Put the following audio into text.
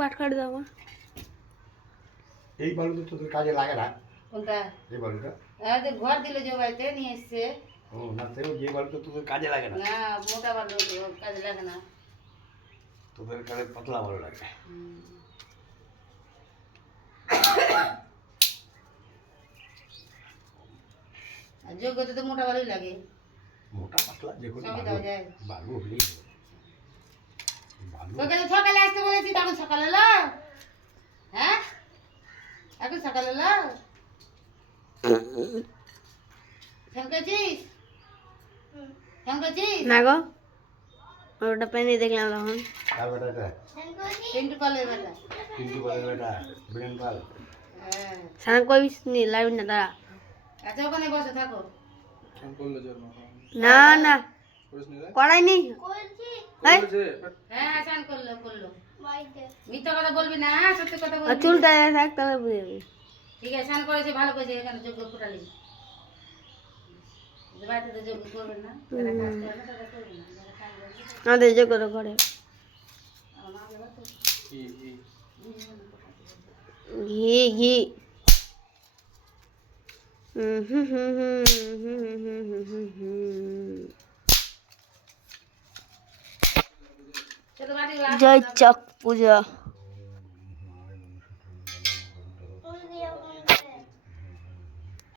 পাট কাট দাও। এই বালু তো তোদের কাজে লাগে না। কোনটা? এই বালুটা ঘর দিলে জমাইতে নিয়ে এসছে। ও না, সেও যে বালু তো তোদের কাজে লাগে না। না, মোটা বালু কাজে লাগে না, তোদের কাজে পাতলা বালু লাগে। আর যোগ্যতে তো মোটা বালুই লাগে। মোটা পাতলা যে কোনো সবই দেওয়া যায়। বালু হলেই বালু। তোকে সকালে আসতে বলেছি, তখন সকাল হলো? হ্যাঁ, এখন সকাল হলো? না গো, ওটা পেনে দেখলাম তখন। কার বেটা এটা? পিন্টু পালের বেটা। পিন্টু পালের বেটা, বীরেন পাল। হ্যাঁ, সারা কইস নি লাইন না দাঁড়া। আচ্ছা ওখানে বসে থাকো। না না করাইনি। হ্যাঁ, স্নান করলো। মিথ্যা কথা বলবি না, সত্যি কথা বলবি। চুলটা থাক তাহলে বুঝে যাবি। ঠিক আছে, স্নান করেছে, ভালো করেছে, এখানে যোগ্য ফুটালি। বাড়িতে তো যোগ্য করবেন না, যারা কাজ করে না তারা করবে না, যারা কাজ করে আমাদের যে করে করে ঘি ঘি জয় চক পূজা।